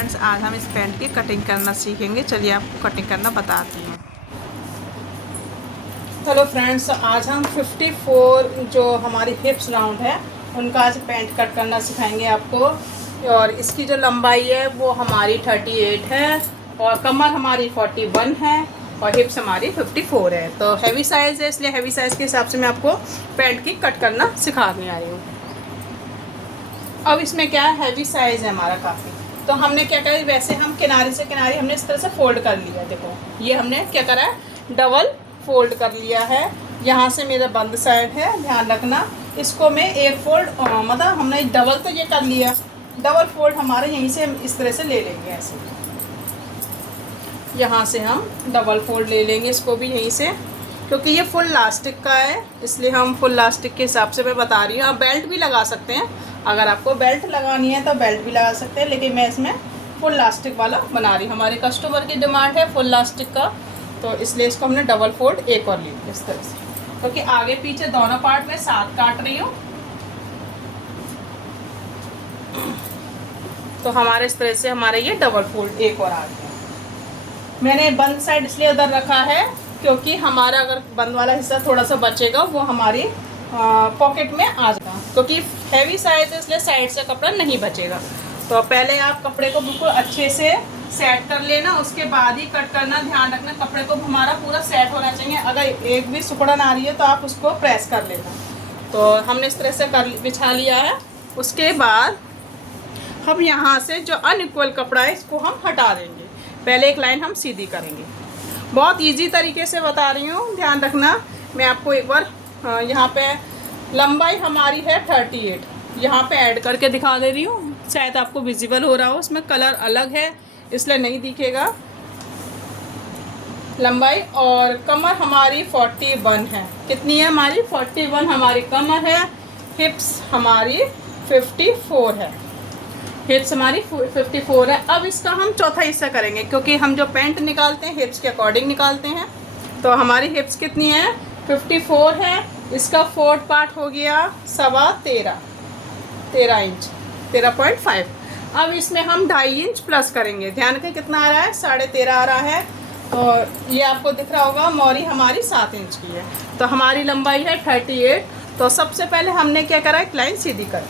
Friends, आज हम इस पैंट की कटिंग करना सीखेंगे। चलिए आपको कटिंग करना बताती हूँ। हेलो फ्रेंड्स, आज हम 54 जो हमारी हिप्स राउंड है उनका आज पैंट कट करना सिखाएंगे आपको। और इसकी जो लंबाई है वो हमारी 38 है और कमर हमारी 41 है और हिप्स हमारी 54 है। तो हैवी साइज़ है, इसलिए हैवी साइज़ के हिसाब से मैं आपको पैंट की कट करना सिखाने आई हूँ। अब इसमें क्या है, हैवी साइज़ है हमारा काफ़ी, तो हमने क्या करा, वैसे हम किनारे से किनारे हमने इस तरह से फोल्ड कर लिया। देखो ये हमने क्या करा है, डबल फोल्ड कर लिया है। यहाँ से मेरा बंद साइड है, ध्यान रखना। इसको मैं एक फोल्ड मतलब हमने डबल तो ये कर लिया, डबल फोल्ड हमारा यहीं से हम इस तरह से ले लेंगे। ऐसे यहाँ से हम डबल फोल्ड ले लेंगे इसको भी यहीं से, क्योंकि ये फुल लास्टिक का है इसलिए हम फुल लास्टिक के हिसाब से मैं बता रही हूँ। आप बेल्ट भी लगा सकते हैं, अगर आपको बेल्ट लगानी है तो बेल्ट भी लगा सकते हैं, लेकिन मैं इसमें फुल लास्टिक वाला बना रही हूँ। हमारे कस्टमर की डिमांड है फुल लास्टिक का, तो इसलिए इसको हमने डबल फोल्ड एक और ली इस तरह से, क्योंकि आगे पीछे दोनों पार्ट में साथ काट रही हूँ। तो हमारे इस तरह से हमारे ये डबल फोल्ड एक और आ गया। मैंने बंद साइड इसलिए उधर रखा है क्योंकि हमारा अगर बंद वाला हिस्सा थोड़ा सा बचेगा वो हमारी पॉकेट में आ जाएगा, क्योंकि हैवी साइज है इसलिए साइड से कपड़ा नहीं बचेगा। तो पहले आप कपड़े को बिल्कुल अच्छे से सेट कर लेना, उसके बाद ही कट करना। ध्यान रखना कपड़े को हमारा पूरा सेट होना चाहिए, अगर एक भी सिकुड़न आ रही है तो आप उसको प्रेस कर लेना। तो हमने इस तरह से बिछा लिया है। उसके बाद हम यहाँ से जो अनइक्वल कपड़ा है इसको हम हटा देंगे। पहले एक लाइन हम सीधी करेंगे, बहुत इजी तरीके से बता रही हूँ, ध्यान रखना। मैं आपको एक बार यहाँ पे लंबाई हमारी है 38, यहाँ पे ऐड करके दिखा दे रही हूँ, शायद आपको विजिबल हो रहा हो। इसमें कलर अलग है इसलिए नहीं दिखेगा लंबाई। और कमर हमारी 41 है। कितनी है हमारी? 41 हमारी कमर है। हिप्स हमारी 54 है, हिप्स हमारी 54 है। अब इसका हम चौथा हिस्सा करेंगे, क्योंकि हम जो पैंट निकालते हैं हिप्स के अकॉर्डिंग निकालते हैं। तो हमारी हिप्स कितनी है? 54 है। इसका फोर्थ पार्ट हो गया 13 इंच, 13.5। अब इसमें हम 2.5 इंच प्लस करेंगे। ध्यान रखें कितना आ रहा है, 13.5 आ रहा है। और ये आपको दिख रहा होगा मोरी हमारी 7 इंच की है। तो हमारी लंबाई है 38। तो सबसे पहले हमने क्या करा, एक लाइन सीधी कर।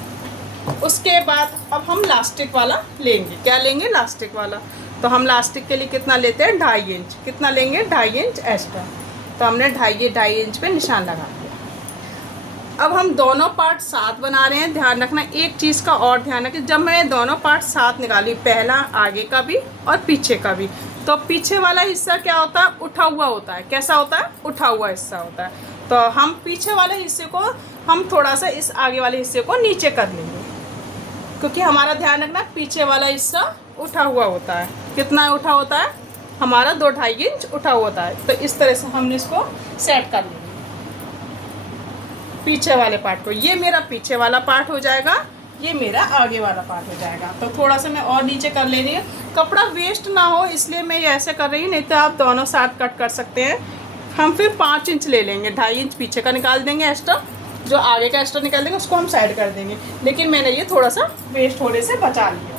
उसके बाद अब हम लास्टिक वाला लेंगे। क्या लेंगे? लास्टिक वाला। तो हम लास्टिक के लिए कितना लेते हैं? 2.5 इंच। कितना लेंगे? 2.5 इंच एक्स्ट्रा। तो हमने 2.5 इंच पे निशान लगा दिया। अब हम दोनों पार्ट साथ बना रहे हैं। ध्यान रखना एक चीज़ का और ध्यान रखें, जब मैं दोनों पार्ट साथ निकाली, पहला आगे का भी और पीछे का भी, तो पीछे वाला हिस्सा क्या होता है? उठा हुआ होता है। कैसा होता है? उठा हुआ हिस्सा होता है। तो हम पीछे वाले हिस्से को हम थोड़ा सा इस आगे वाले हिस्से को नीचे कर लेंगे, क्योंकि हमारा ध्यान रखना पीछे वाला हिस्सा उठा हुआ होता है। कितना उठा होता है? हमारा 2-2.5 इंच उठा होता है। तो इस तरह से हमने इसको सेट कर लिया पीछे वाले पार्ट को। ये मेरा पीछे वाला पार्ट हो जाएगा, ये मेरा आगे वाला पार्ट हो जाएगा। तो थोड़ा सा मैं और नीचे कर ले रही हूँ, कपड़ा वेस्ट ना हो इसलिए मैं ये ऐसे कर रही हूँ, नहीं तो आप दोनों साथ कट कर सकते हैं। हम फिर 5 इंच ले लेंगे, 2.5 इंच पीछे का निकाल देंगे एक्स्ट्रा, जो आगे का एक्स्ट्रा निकाल देंगे उसको हम साइड कर देंगे। लेकिन मैंने ये थोड़ा सा वेस्ट होने से बचा लिया।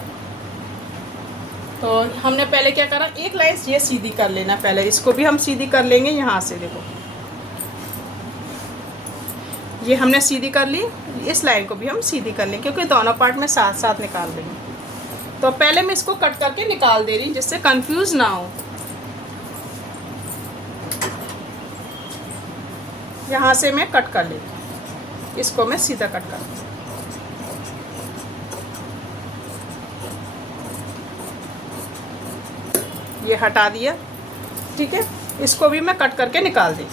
तो हमने पहले क्या करा, एक लाइन ये सीधी कर लेना। पहले इसको भी हम सीधी कर लेंगे। यहाँ से देखो ये हमने सीधी कर ली, इस लाइन को भी हम सीधी कर लेंगे, क्योंकि दोनों पार्ट में साथ साथ निकाल देंगे। तो पहले मैं इसको कट करके निकाल दे रही, जिससे कंफ्यूज ना हो। यहाँ से मैं कट कर लेती, इसको मैं सीधा कट कर, ये हटा दिया। ठीक है, इसको भी मैं कट करके निकाल दी।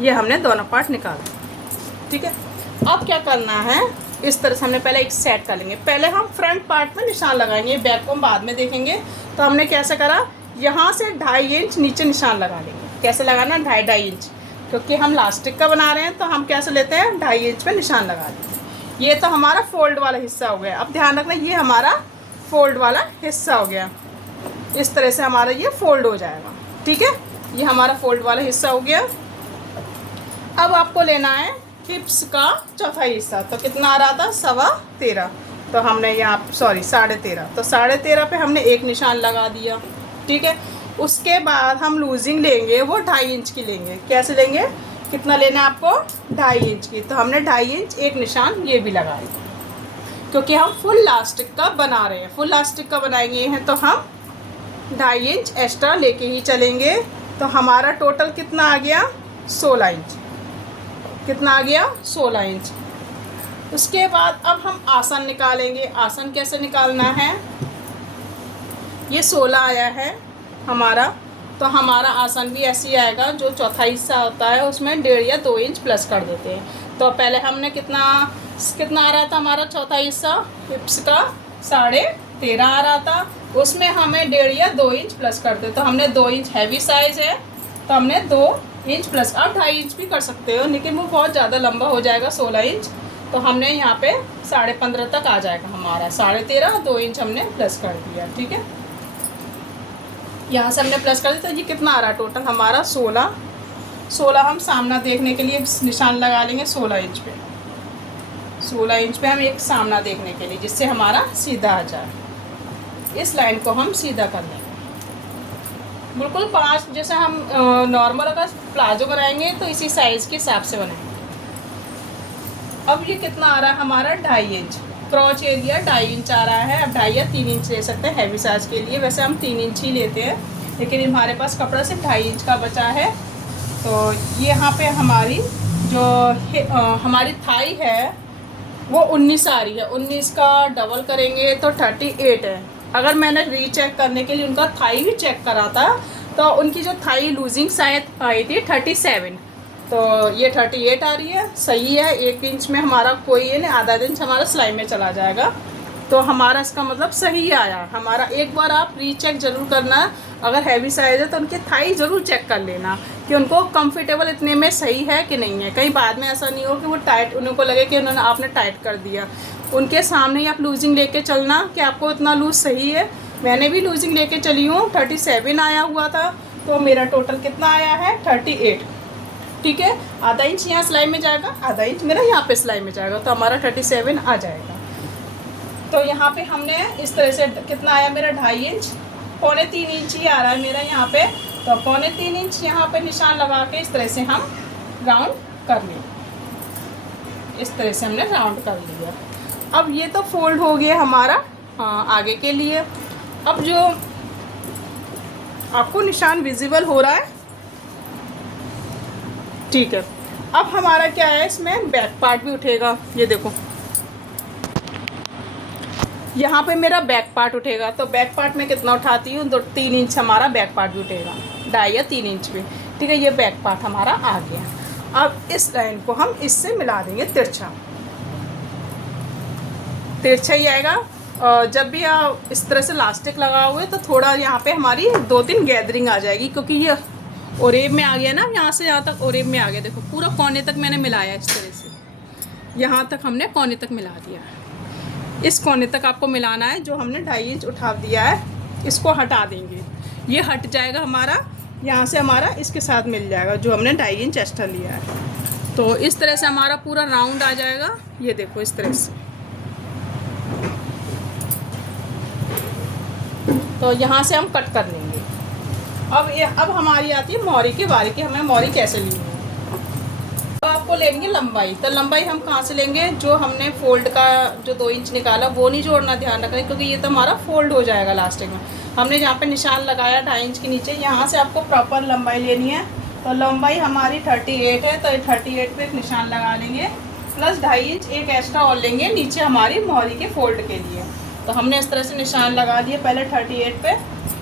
ये हमने दोनों पार्ट निकाल दिए। ठीक है, अब क्या करना है, इस तरह से हमने पहले एक सेट कर लेंगे। पहले हम फ्रंट पार्ट में निशान लगाएंगे, बैक को हम बाद में देखेंगे। तो हमने कैसे करा, यहाँ से 2.5 इंच नीचे निशान लगा लेंगे। कैसे लगाना? 2.5 इंच, क्योंकि हम लास्टिक का बना रहे हैं तो हम कैसे लेते हैं, 2.5 इंच पे निशान लगा देते हैं। ये तो हमारा फोल्ड वाला हिस्सा हो गया। अब ध्यान रखना ये हमारा फोल्ड वाला हिस्सा हो गया। इस तरह से हमारा ये फोल्ड हो जाएगा। ठीक है, ये हमारा फोल्ड वाला हिस्सा हो गया। अब आपको लेना है हिप्स का चौथा हिस्सा। तो कितना आ रहा था, 13.25। तो हमने यहाँ 13.5, तो 13.5 पे हमने एक निशान लगा दिया। ठीक है, उसके बाद हम लूजिंग लेंगे वो 2.5 इंच की लेंगे। कैसे लेंगे, कितना लेना है आपको, 2.5 इंच की। तो हमने 2.5 इंच एक निशान ये भी लगाई, क्योंकि हम फुल लास्टिक का बना रहे हैं। फुल लास्टिक का बनाएंगे हैं तो हम 2.5 इंच एक्स्ट्रा लेके ही चलेंगे। तो हमारा टोटल कितना आ गया, 16 इंच। कितना आ गया, 16 इंच। उसके बाद अब हम आसन निकालेंगे। आसन कैसे निकालना है, ये 16 आया है हमारा, तो हमारा आसन भी ऐसे ही आएगा। जो चौथा हिस्सा होता है उसमें 1.5 या 2 इंच प्लस कर देते हैं। तो पहले हमने कितना आ रहा था हमारा चौथा हिस्सा हिप्स का, 13.5 आ रहा था। उसमें हमें 1.5 या 2 इंच प्लस कर दे। तो हमने 2 इंच हैवी साइज़ है तो हमने 2 इंच प्लस, आप 2.5 इंच भी कर सकते हो, लेकिन वो बहुत ज़्यादा लंबा हो जाएगा 16 इंच। तो हमने यहाँ पे 15.5 तक आ जाएगा हमारा। 13.5 2 इंच हमने प्लस कर दिया। ठीक है, यहाँ से हमने प्लस कर दिया। तो ये कितना आ रहा है टोटल हमारा, 16 हम सामना देखने के लिए निशान लगा लेंगे 16 इंच पे। 16 इंच पे हम एक सामना देखने के लिए, जिससे हमारा सीधा आ जाए। इस लाइन को हम सीधा कर लेंगे बिल्कुल 5, जैसे हम नॉर्मल अगर प्लाजो बनाएंगे तो इसी साइज़ के हिसाब से बनाएंगे। अब ये कितना आ रहा है हमारा, 2.5 इंच। क्रॉच एरिया 2.5 इंच आ रहा है। अब 2.5 या 3 इंच ले सकते हैं हैवी साइज के लिए। वैसे हम 3 इंच ही लेते हैं, लेकिन हमारे पास कपड़ा सिर्फ 2.5 इंच का बचा है। तो यहाँ पे हमारी जो हमारी थाई है वो 19 आ रही है। 19 का डबल करेंगे तो 38 है। अगर मैंने रीचेक करने के लिए उनका थाई भी चेक करा था, तो उनकी जो थाई लूजिंग शायद आई थी 37, तो ये 38 आ रही है। सही है, 1 इंच में हमारा कोई ये नहीं, आधा इंच हमारा सिलाई में चला जाएगा। तो हमारा इसका मतलब सही आया हमारा। एक बार आप रीचेक ज़रूर करना, अगर हैवी साइज़ है तो उनकी थाई ज़रूर चेक कर लेना कि उनको कंफर्टेबल इतने में सही है कि नहीं है। कहीं बाद में ऐसा नहीं हो कि वो टाइट, उनको लगे कि उन्होंने आपने टाइट कर दिया। उनके सामने ही आप लूजिंग लेके चलना कि आपको इतना लूज सही है। मैंने भी लूजिंग लेके चली हूँ, 37 आया हुआ था। तो मेरा टोटल कितना आया है, 38। ठीक है, आधा इंच यहाँ सिलाई में जाएगा, आधा इंच मेरा यहाँ पे सिलाई में जाएगा, तो हमारा 37 आ जाएगा। तो यहाँ पे हमने इस तरह से कितना आया मेरा, 2.5 इंच, 3.25 इंच ही आ रहा है मेरा यहाँ पे। तो 3.25 इंच यहाँ पे निशान लगा के इस तरह से हम राउंड कर लें। इस तरह से हमने राउंड कर लिया। अब ये तो फोल्ड हो गया हमारा आगे के लिए। अब जो आपको निशान विजिबल हो रहा है, ठीक है। अब हमारा क्या है, इसमें बैक पार्ट भी उठेगा। ये देखो यहाँ पे मेरा बैक पार्ट उठेगा। तो बैक पार्ट में कितना उठाती हूँ, 3 इंच हमारा बैक पार्ट भी उठेगा, 2.5 या 3 इंच भी। ठीक है, ये बैक पार्ट हमारा आ गया। अब इस लाइन को हम इससे मिला देंगे, तिरछा ही आएगा। जब भी आप इस तरह से लास्टिक लगाओगे तो थोड़ा यहाँ पे हमारी 2-3 गैदरिंग आ जाएगी, क्योंकि ये ओरेब में आ गया ना, यहाँ से यहाँ तक ओरेब में आ गया। देखो पूरा कोने तक मैंने मिलाया इस तरह से, यहाँ तक हमने कोने तक मिला दिया। इस कोने तक आपको मिलाना है। जो हमने 2.5 इंच उठा दिया है इसको हटा देंगे, ये हट जाएगा हमारा, यहाँ से हमारा इसके साथ मिल जाएगा जो हमने 2.5 इंच एक्स्ट्रा लिया है। तो इस तरह से हमारा पूरा राउंड आ जाएगा। ये देखो इस तरह से। तो यहाँ से हम कट कर लेंगे। अब हमारी आती है मोरी की बारी कि हमें मोरी कैसे लेनी है। तो आपको लेंगे लंबाई। तो लंबाई हम कहाँ से लेंगे, जो हमने फोल्ड का जो 2 इंच निकाला वो नहीं जोड़ना, ध्यान रखना, क्योंकि ये तो हमारा फोल्ड हो जाएगा लास्टिक में। हमने जहाँ पे निशान लगाया 2.5 इंच के नीचे, यहाँ से आपको प्रॉपर लंबाई लेनी है। तो लंबाई हमारी 38 है, तो 38 पे एक निशान लगा लेंगे, प्लस 2.5 इंच एक एक्स्ट्रा और लेंगे नीचे हमारी मोरी के फोल्ड के लिए। तो हमने इस तरह से निशान लगा दिए पहले 38 पे।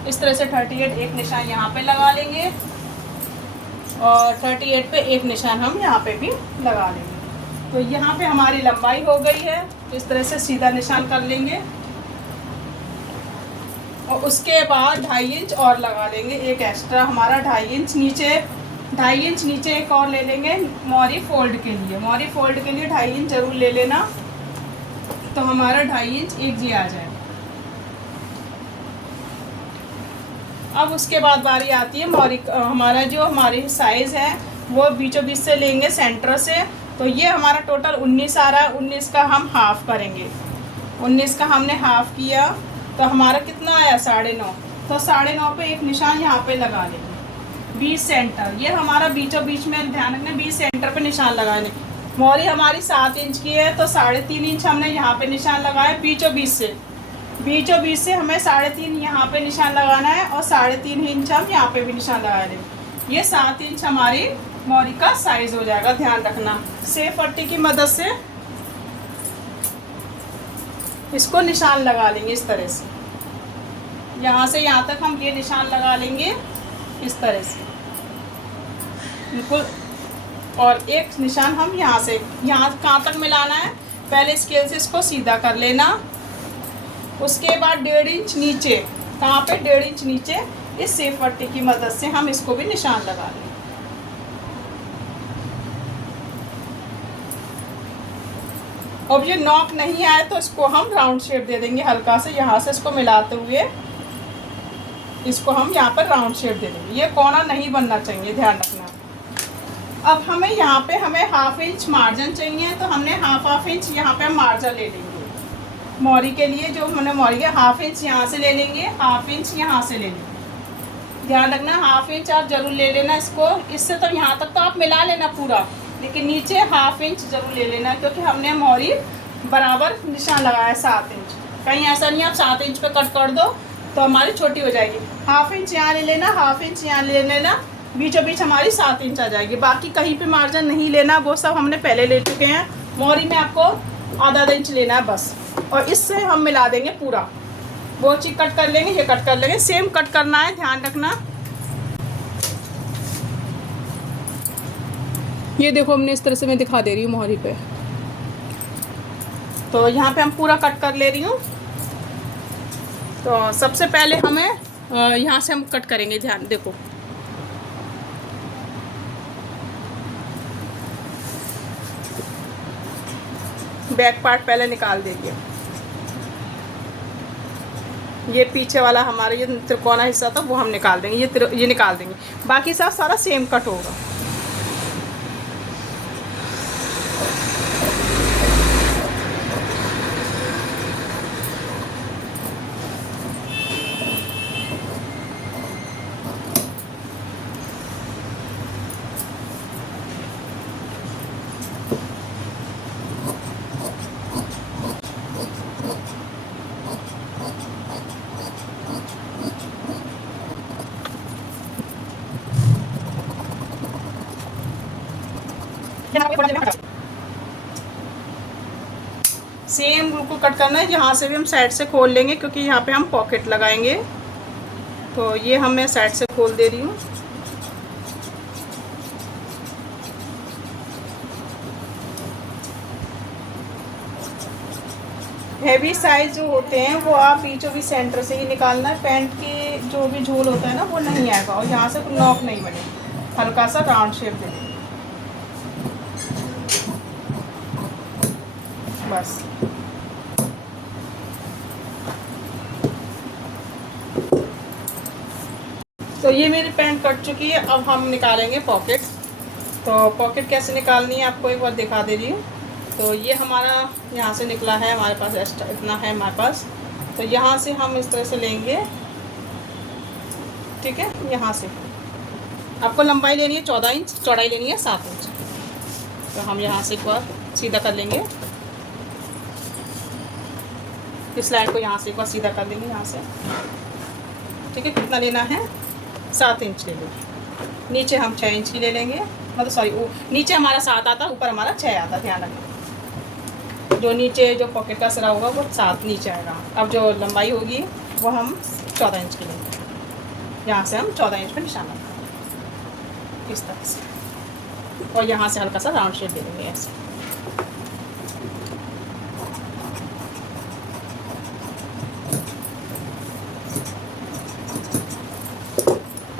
इस तरह से 38 एक निशान यहाँ पे लगा लेंगे, और 38 पे एक निशान हम यहाँ पे भी लगा लेंगे। तो यहाँ पे हमारी लंबाई हो गई है। इस तरह से सीधा निशान कर लेंगे, और उसके बाद 2.5 इंच और लगा लेंगे एक एक्स्ट्रा, हमारा 2.5 इंच नीचे, 2.5 इंच नीचे एक और ले लेंगे मोरी फोल्ड के लिए। मोरी फोल्ड के लिए 2.5 इंच ज़रूर ले लेना, तो हमारा 2.5 इंच एक जी आ जाए। अब उसके बाद बारी आती है मोरी। हमारा जो हमारी साइज़ है वो बीचों बीच से लेंगे सेंटर से। तो ये हमारा टोटल 19 आ रहा है। 19 का हम हाफ़ करेंगे। 19 का हमने हाफ़ किया तो हमारा कितना आया 9.5। तो 9.5 पे एक निशान यहाँ पे लगा लेंगे 20 सेंटर। ये हमारा बीचों बीच में, ध्यान रखना 20 सेंटर पे निशान लगाने। मोरी हमारी 7 इंच की है तो 3.5 इंच हमने यहाँ पे निशान लगाया बीचों बीच से। बीचों बीच से हमें 3.5 यहाँ पे निशान लगाना है और 3.5 इंच हम यहाँ पे भी निशान लगा लेंगे। ये 7 इंच हमारी मोरी का साइज हो जाएगा। ध्यान रखना सेफ पट्टी की मदद से इसको निशान लगा लेंगे इस तरह से। यहाँ से यहाँ तक हम ये निशान लगा लेंगे इस तरह से बिल्कुल। और एक निशान हम यहाँ से, यहाँ कहाँ तक मिलाना है, पहले स्केल से इसको सीधा कर लेना। उसके बाद 1.5 इंच नीचे, कहाँ पे 1.5 इंच नीचे इस सेफ पट्टी की मदद से हम इसको भी निशान लगा लेंगे। अब ये नॉक नहीं आए तो इसको हम राउंड शेप दे देंगे हल्का से। यहाँ से इसको मिलाते हुए इसको हम यहाँ पर राउंड शेप दे देंगे। ये कोना नहीं बनना चाहिए, ध्यान रखना। अब हमें यहाँ पे हमें 1/2 इंच मार्जिन चाहिए तो हमने 1/2 इंच यहाँ पे मार्जिन ले लेंगे। मोरी के लिए जो हमने मोरी है 1/2 इंच यहाँ से ले लेंगे, 1/2 इंच यहाँ से ले लेंगे। ध्यान रखना 1/2 इंच आप जरूर ले लेना इसको। इससे तो यहाँ तक तो आप मिला लेना पूरा, लेकिन नीचे 1/2 इंच जरूर ले लेना क्योंकि हमने मोरी बराबर निशान लगाया 7 इंच। कहीं ऐसा नहीं आप 7 इंच पे कट कर दो तो हमारी छोटी हो जाएगी। 1/2 इंच यहाँ ले लेना, 1/2 इंच यहाँ ले लेना, बीचों बीच हमारी 7 इंच आ जाएगी। बाकी कहीं पे मार्जिन नहीं लेना, वो सब हमने पहले ले चुके हैं। मोरी में आपको आधा इंच लेना है बस, और इससे हम मिला देंगे पूरा। वो चीज़ कट कर लेंगे, ये कट कर लेंगे, सेम कट करना है, ध्यान रखना। ये देखो हमने इस तरह से, मैं दिखा दे रही हूँ मोहरी पे। तो यहाँ पे हम पूरा कट कर ले रही हूँ। तो सबसे पहले हमें यहाँ से हम कट करेंगे, ध्यान देखो। बैक पार्ट पहले निकाल देंगे। ये पीछे वाला हमारा ये त्रिकोना हिस्सा था वो हम निकाल देंगे, ये निकाल देंगे। बाकी सब सारा सेम कट होगा। सेम बिल्कुल कट करना है। यहाँ से भी हम साइड से खोल लेंगे क्योंकि यहाँ पे हम पॉकेट लगाएंगे। तो ये हम मैं साइड से खोल दे रही हूँ। हैवी साइज जो होते हैं वो आप बीचों भी सेंटर से ही निकालना है। पैंट की जो भी झोल होता है ना वो नहीं आएगा, और यहाँ से कोई नॉक नहीं बनेगी। हल्का सा राउंड शेप दे देंगे बस। तो ये मेरी पैंट कट चुकी है। अब हम निकालेंगे पॉकेट। तो पॉकेट कैसे निकालनी है आपको एक बार दिखा दे रही हूँ। तो ये हमारा यहाँ से निकला है, हमारे पास एक्स्ट्रा इतना है हमारे पास। तो यहाँ से हम इस तरह से लेंगे, ठीक है। यहाँ से आपको लंबाई लेनी है 14 इंच, चौड़ाई लेनी है 7 इंच। तो हम यहाँ से एक बार सीधा कर लेंगे, इस लाइन को यहाँ से एक बार सीधा कर लेंगे यहाँ से, ठीक है। कितना लेना है 7 इंच ले लेंगे। नीचे हम 6 इंच की ले लेंगे, मतलब सॉरी नीचे हमारा 7 आता, ऊपर हमारा 6 आता। ध्यान रखें जो नीचे जो पॉकेट का सिरा होगा वो 7 नीचे आएगा। अब जो लंबाई होगी वो हम 14 इंच की लेंगे। यहाँ से हम 14 इंच पर निशान लगाएंगे इस तरह से, और यहाँ से हल्का सा राउंड शेप दे देंगे ऐसे।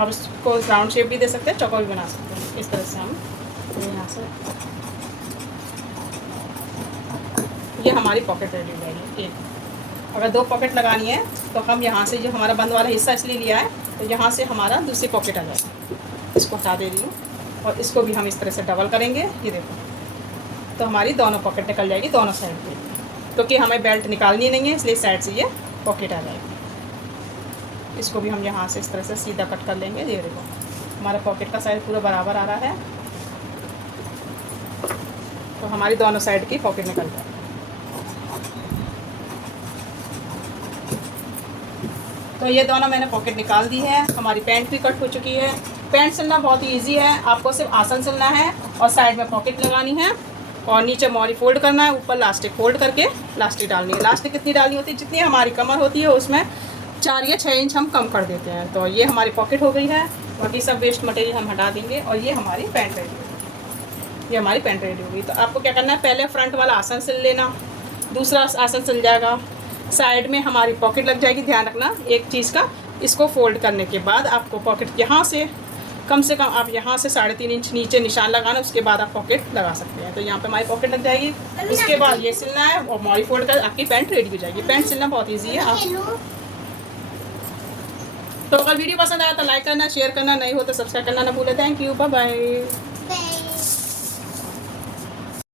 अब इसको राउंड शेप भी दे सकते हैं, चौकोर भी बना सकते हैं। इस तरह से हम यहाँ से, ये हमारी पॉकेट रेडी हो जाएगी। एक अगर 2 पॉकेट लगानी है तो हम यहाँ से जो हमारा बंद वाला हिस्सा इसलिए लिया है तो यहाँ से हमारा दूसरी पॉकेट आ जाएगा। इसको हटा दे रही हूँ और इसको भी हम इस तरह से डबल करेंगे, ये देखो। तो हमारी दोनों पॉकेट निकल जाएगी दोनों साइड पे, क्योंकि हमें बेल्ट निकालनी नहीं है, इसलिए साइड से ये पॉकेट आ जाएगी। इसको भी हम यहाँ से इस तरह से सीधा कट कर लेंगे। ये देखो हमारा पॉकेट का साइज पूरा बराबर आ रहा है, तो हमारी दोनों साइड की पॉकेट निकल जाएगी। तो ये दोनों मैंने पॉकेट निकाल दी है। हमारी पैंट भी कट हो चुकी है। पैंट सिलना बहुत ही ईजी है, आपको सिर्फ आसन सिलना है और साइड में पॉकेट लगानी है और नीचे मोरी फोल्ड करना है, ऊपर लास्टिक फोल्ड करके लास्टिक डालनी है। लास्टिक कितनी डालनी होती है, जितनी हमारी कमर होती है उसमें 4 या 6 इंच हम कम कर देते हैं। तो ये हमारी पॉकेट हो गई है, बाकी सब वेस्ट मटेरियल हम हटा देंगे और ये हमारी पैंट रेडी होगी। ये हमारी पैंट रेडी होगी। तो आपको क्या करना है, पहले फ्रंट वाला आसन सिल लेना, दूसरा आसन सिल जाएगा, साइड में हमारी पॉकेट लग जाएगी। ध्यान रखना एक चीज़ का, इसको फोल्ड करने के बाद आपको पॉकेट यहाँ से कम आप यहाँ से 3.5 इंच नीचे निशान लगाना, उसके बाद आप पॉकेट लगा सकते हैं। तो यहाँ पे हमारी पॉकेट लग जाएगी। उसके बाद ये सिलना है और मोरी फोल्ड कर आपकी पैंट रेडी हो जाएगी। पैंट सिलना बहुत ईजी है। आप तो अगर वीडियो पसंद आया तो लाइक करना, शेयर करना, नहीं हो तो सब्सक्राइब करना ना भूलें। Thank you, bye bye.